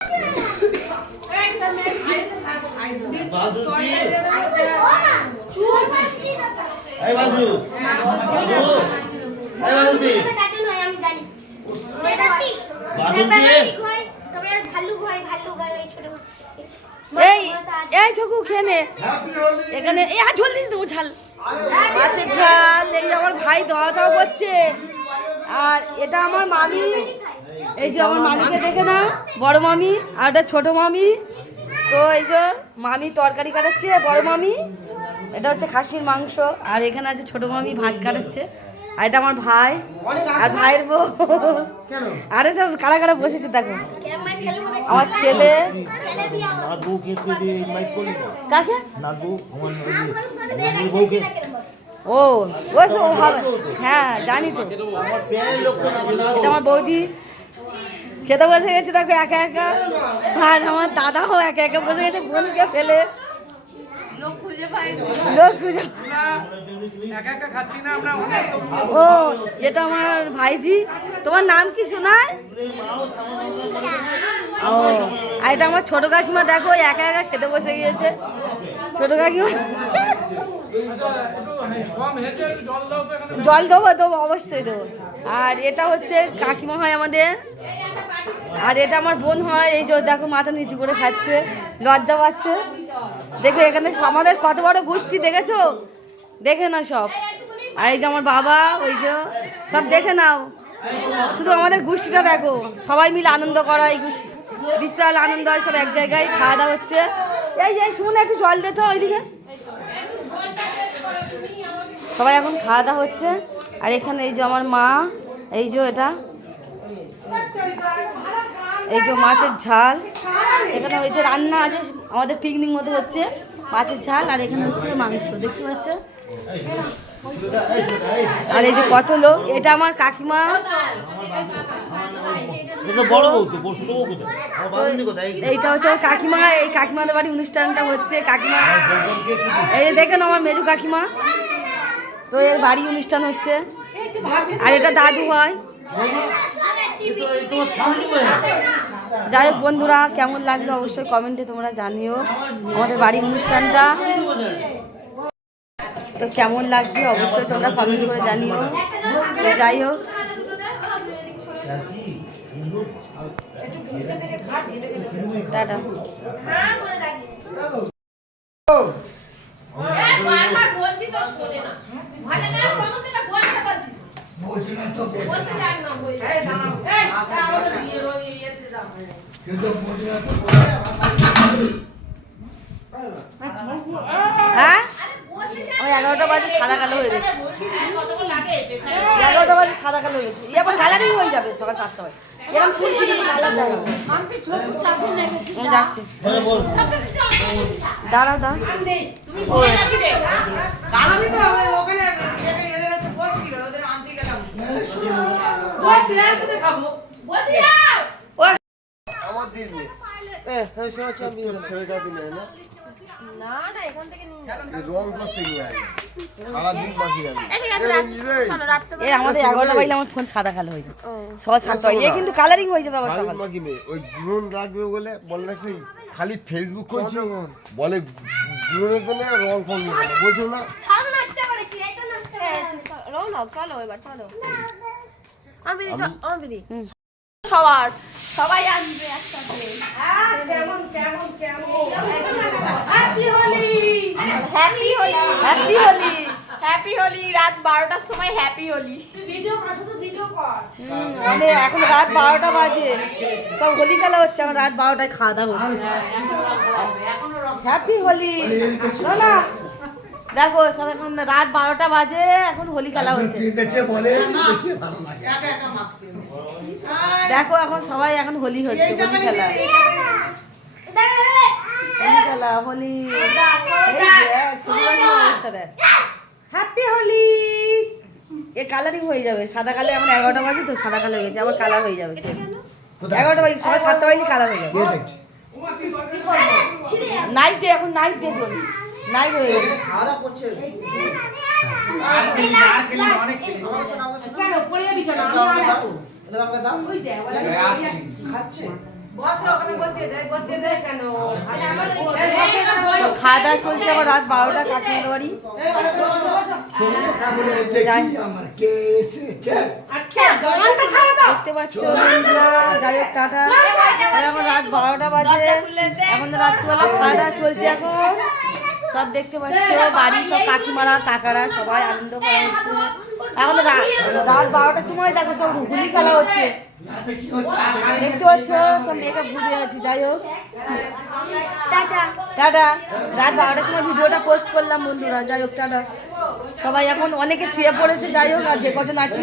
এই চকু খেয়ে নে এখানে এই ঝোল দিস দেবো ঝাল মাছের ঝাল। এই আমার ভাই ধোয়া ধোয়া করছে। আর এটা আমার মামি, এই যে আমার মামিকে দেখে নাও, বড় মামি আর এটা ছোট মামি। তো এই যে মামি তরকারি কাটাচ্ছে, বড় মামি এটা হচ্ছে খাসির মাংস, আর এখানে আছে ছোট মামি ভাত কাটাচ্ছে। আর এটা আমার ভাই আর ভাইয়ের বউ। আরে সব কারা কারা বসেছে দেখো, আমার ছেলে। কাকে? ও হবে, হ্যাঁ জানি তো। এটা আমার বৌদি খেতে বসে গেছে দেখো একা একা। আর আমার দাদাও একা একা বসে গেছে বোনকে ফেলে। লোক খুঁজে ও এটা আমার ভাইজি। তোমার নাম কি শোনায়? ও আর এটা আমার ছোট কাকিমা, দেখো একা একা খেতে বসে গিয়েছে ছোট কাকিমা। জল দেবো অবশ্যই দেবো। আর এটা হচ্ছে কাকিমা হয় আমাদের, আর এটা আমার বোন হয়। এই যে দেখো মাথা নিচু করে খাচ্ছে, লজ্জা পাচ্ছে। দেখো এখানে আমাদের কত বড় গোষ্ঠী দেখেছো, দেখে নাও সব। আর এই যে আমার বাবা, ওই যে সব দেখে নাও। শুধু আমাদের গোষ্ঠীটা দেখো, সবাই মিলে আনন্দ করা, এই গোষ্ঠী বিশাল আনন্দ হয়। সব এক জায়গায় খাওয়া দাওয়া হচ্ছে। এই যে শুনে একটু জল দে তো ওইদিকে। সবাই এখন খাওয়া দাওয়া হচ্ছে। আর এখানে এই যে আমার মা, এই যে এটা এই যে মাছের ঝাল। এখানে ওই যে রান্না আছে, আমাদের পিকনিক মতো হচ্ছে, মাছের ঝাল। আর এখানে হচ্ছে মাংস, দেখতে পাচ্ছে। আর এই যে কত লোক, এটা আমার কাকিমা। এইটা হচ্ছে কাকিমা, এই কাকিমাদের বাড়ি অনুষ্ঠানটা হচ্ছে। কাকিমা এই যে দেখেন আমার মেজু কাকিমা, তো এর বাড়ি অনুষ্ঠান হচ্ছে। আর এটা দাদু হয়। যাই হোক বন্ধুরা, কেমন লাগলো অবশ্যই কমেন্টে তোমরা জানিও আমাদের বাড়ির অনুষ্ঠানটা। তো কেমন লাগছে অবশ্যই তোমরা কমেন্ট করে জানিও। তো যাই হোক, টাটা। হ্যাঁ ওই 11টা বাজে সাদা কালো হয়ে গেছে, 11টা বাজে সাদা কালো হয়ে গেছে। এবার কালারিং হয়ে যাবে সকাল 7টা বাজে। এরকম ফুল থেকে কালার দেওয়া আমি যাচ্ছি। দাঁড়াও দাঁড়াও, আমাদের 11টা বাজলে আমার ফোন সাদা কালো হয়ে যায়, সকাল 7টা বাজে কিন্তু কালারিং হয়ে যাবে। আবার ওই গ্রুন রাখবে বলে বলে খালি ফেসবুক করছি, বলে গ্রুনের জন্য রং ফোন বলছো না। চলো এবার চলো, সবাই আসবে একসাথে। কেমন কেমন কেমন happy Holi, happy Holi, happy Holi, happy Holi. রাত 12টার সময় হ্যাপি হোলি। ভিডিও কর, শুধু ভিডিও কর। মানে এখন রাত 12টা বাজে, সব হোলি খেলা হচ্ছে। আমার রাত 12টায় খাওয়া দাওয়া হচ্ছে। হ্যাপি হোলি না, দেখো সব এখন রাত 12টা বাজে, এখন হোলি খেলা হচ্ছে। দেখো এখন সবাই এখন হোলি হচ্ছে, হোলি খেলা, হোলি খেলা, হোলি। হ্যাপি হোলি। এ কালারিং হয়ে যাবে, সাদা কালো। এখন 11টা বাজে তো সাদা কালো হয়ে গেছে, আবার কালার হয়ে যাবে। 11টা বাজে, সবাই 7টা বাজে কালার হয়ে যাবে। নাইটে, এখন নাইট ডে চলছে, নাইট হয়ে গেছে। সব খাওয়া দাওয়া চলছে, আবার রাত 12টা কাকিমার বাড়ি। দেখতে পাচ্ছ বন্ধুরা, যাই হোক টাটা। এখন রাত 12টা বাজে, এখন রাত্রিবেলা খাওয়া দাওয়া চলছে। এখন সব দেখতে পাচ্ছ বাড়ি সব কাকিমারা কাকারা সবাই আনন্দ করা হচ্ছে। এখন রাত 12টার সময় দেখো সব হুলি খেলা হচ্ছে, দেখতে পাচ্ছ সব মেয়েকে বুঝে যাচ্ছি। যাই হোক টাটা টাটা। রাত 12টার সময় ভিডিওটা পোস্ট করলাম বন্ধুরা। যাই হোক টাটা। সবাই এখন অনেকে শুয়ে পড়েছে। যাই হোক আর যে কজন আছে